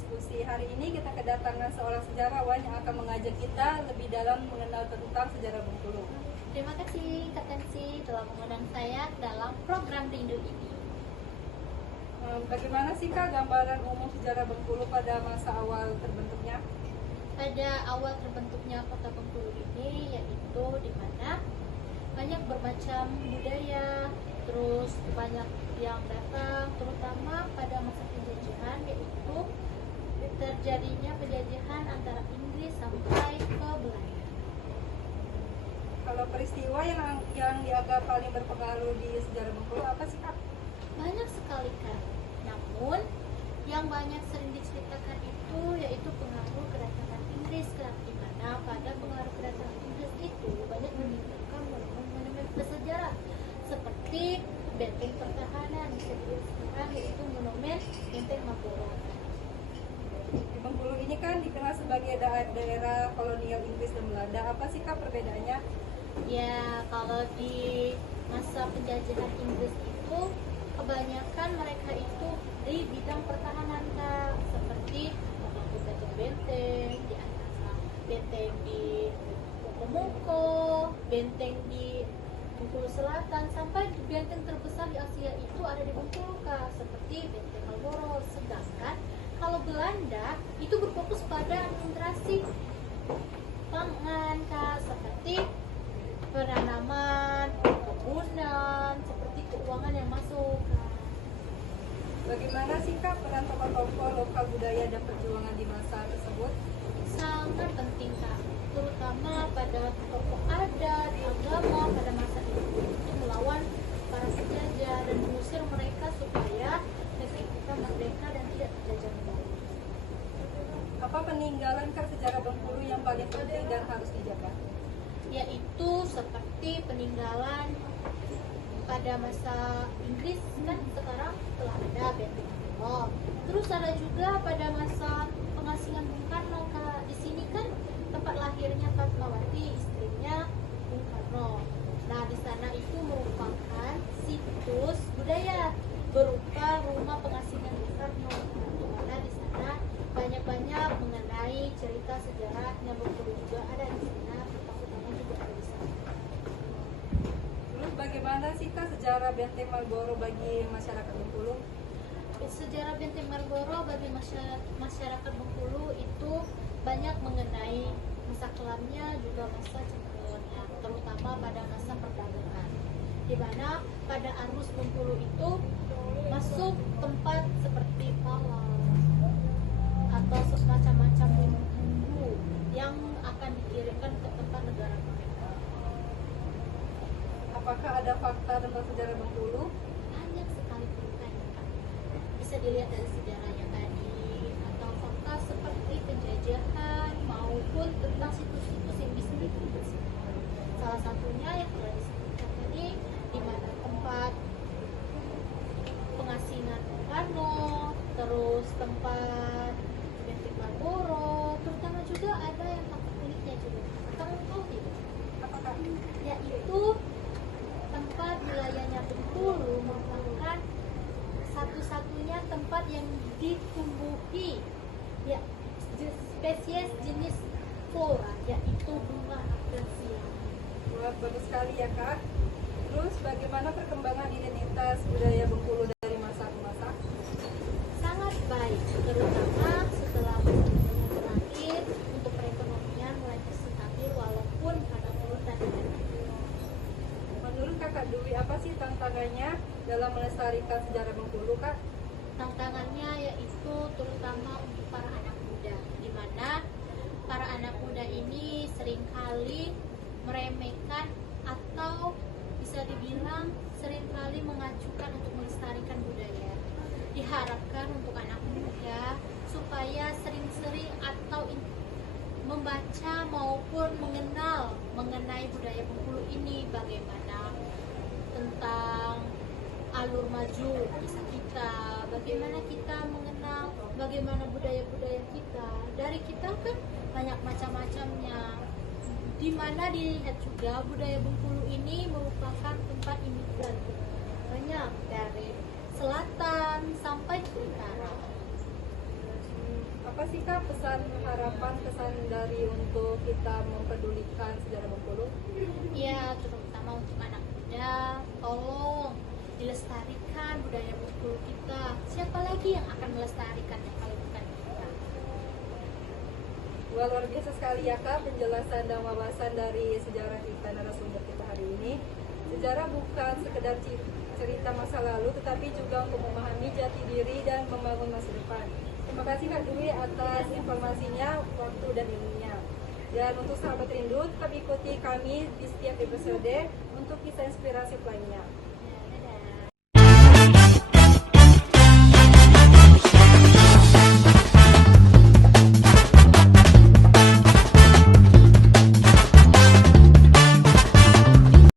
diskusi. Hari ini kita kedatangan seorang sejarawan yang akan mengajak kita lebih dalam mengenal tentang sejarah Bengkulu. Terima kasih Kak Tensi telah mengundang saya dalam program Rindu ini. Bagaimana sih Kak gambaran umum sejarah Bengkulu pada masa awal terbentuknya? Pada awal terbentuknya kota Bengkulu ini yaitu di mana banyak bermacam budaya, terus banyak yang datang, terutama pada masa penjajahan, yaitu terjadinya penjajahan antara Inggris sampai ke Belanda. Kalau peristiwa yang dianggap paling berpengaruh di sejarah Bengkulu apa sih Kak? Banyak sekali Kak. Namun yang banyak sering diceritakan itu yaitu pengaruh kedatangan Inggris Kak, di mana pada pengaruh kedatangan Inggris itu banyak meninggalkan monumen-monumen bersejarah seperti benteng pertahanan, bisa dilihat sekarang yaitu monumen benteng Marlborough. Di Bengkulu ini kan dikenal sebagai daerah kolonial Inggris dan Belanda. Apa sih Kak perbedaannya? Ya, kalau di masa penjajahan Inggris itu kebanyakan mereka itu di bidang pertahanan Kak, seperti membangun benteng di antara benteng di Kokomoco, benteng di Bengkulu Selatan, sampai benteng terbesar di Asia itu ada di Bengkulu Kak, seperti benteng Marlborough. Sedangkan kalau Belanda itu berfokus pada administrasi pangan Kak, seperti penanaman, perkebunan, seperti keuangan yang masuk Kak. Bagaimana sih Kak peran tokoh-tokoh lokal budaya dan perjuangan di masa tersebut? Sangat penting Kak, terutama pada tokoh adat, agama pada masa itu untuk melawan para penjajah dan mengusir mereka supaya negeri kita merdeka dan tidak terjajah kembali. Apa peninggalan Kak sejarah Bengkulu yang paling penting dan harus dijaga? Yaitu seperti peninggalan pada masa Inggris kan sekarang telah ada benteng Marlborough. Terus ada juga pada masa pengasingan Bung Karno Kak. Di sini kan tempat lahirnya Fatmawati, istrinya Bung Karno. Nah, di sana itu merupakan situs budaya berupa rumah pengasingan Bung Karno. Di mana di sana banyak-banyak mengenai cerita sejarahnya Bengkulu juga ada di sana, tempat utama juga ada di sana. Terus bagaimana sih Kak sejarah benteng Marlborough bagi masyarakat Bengkulu? Sejarah benteng Marlborough bagi masyarakat Bengkulu itu banyak mengenai masa kelamnya juga masa cenderamnya, terutama pada masa perdagangan, di mana pada arus Bengkulu itu masuk tempat seperti pala atau semacam-macam bumbu yang akan dikirimkan ke tempat negara mereka. Apakah ada fakta tentang sejarah Bengkulu? Banyak sekali ceritanya Kak. Bisa dilihat dari sejarahnya tadi atau fakta seperti penjajahan maupun tentang situs-situs yang bisa dikunjungi. Salah satunya yang telah disebutkan tadi, di mana tempat pengasingan Bung Karno, terus tempat benteng Marlborough, terutama juga ada yang fakta uniknya juga. Kamu tahu tidak? Apakah Yaitu tempat wilayahnya Bengkulu merupakan satu-satunya tempat yang ditumbuhi ya spesies jenis flora, yaitu bunga akasia. Wah, bagus sekali ya Kak. Terus bagaimana perkembangan identitas budaya Bengkulu dari masa ke masa? Sangat baik, terutama setelah pembangunan terakhir untuk perekonomian mulai stabil walaupun pada turun dan naik. Menurut Kakak Dwi, apa sih tantangannya dalam melestarikan sejarah Bengkulu Kak? Tantangannya yaitu terutama untuk para anak muda, di mana para anak muda ini seringkali meremehkan atau bisa dibilang seringkali mengacukan untuk melestarikan budaya. Diharapkan untuk anak muda supaya sering-sering atau membaca maupun mengenal mengenai budaya Bengkulu ini, bagaimana tentang alur maju bangsa kita, bagaimana kita mengenal bagaimana budaya-budaya kita. Dari kita kan banyak macam-macamnya, di mana dilihat juga budaya Bengkulu ini merupakan tempat imigran banyak dari selatan sampai ke utara. apa sih Kak pesan harapan pesan dari untuk kita mempedulikan sejarah Bengkulu? Ya, terutama untuk anak muda, tolong dilestarikan budaya Bengkulu kita. Siapa lagi yang akan melestarikannya kalau bukan kita? Wah, luar biasa sekali ya Kak penjelasan dan wawasan dari sejarah kita narasumber kita hari ini. Sejarah bukan sekedar cerita masa lalu, tetapi juga untuk memahami jati diri dan membangun masa depan. Terima kasih Kak Dwi atas informasinya, waktu dan ilmunya. Dan untuk sahabat rindu, tetap ikuti kami di setiap episode untuk kisah inspiratif lainnya.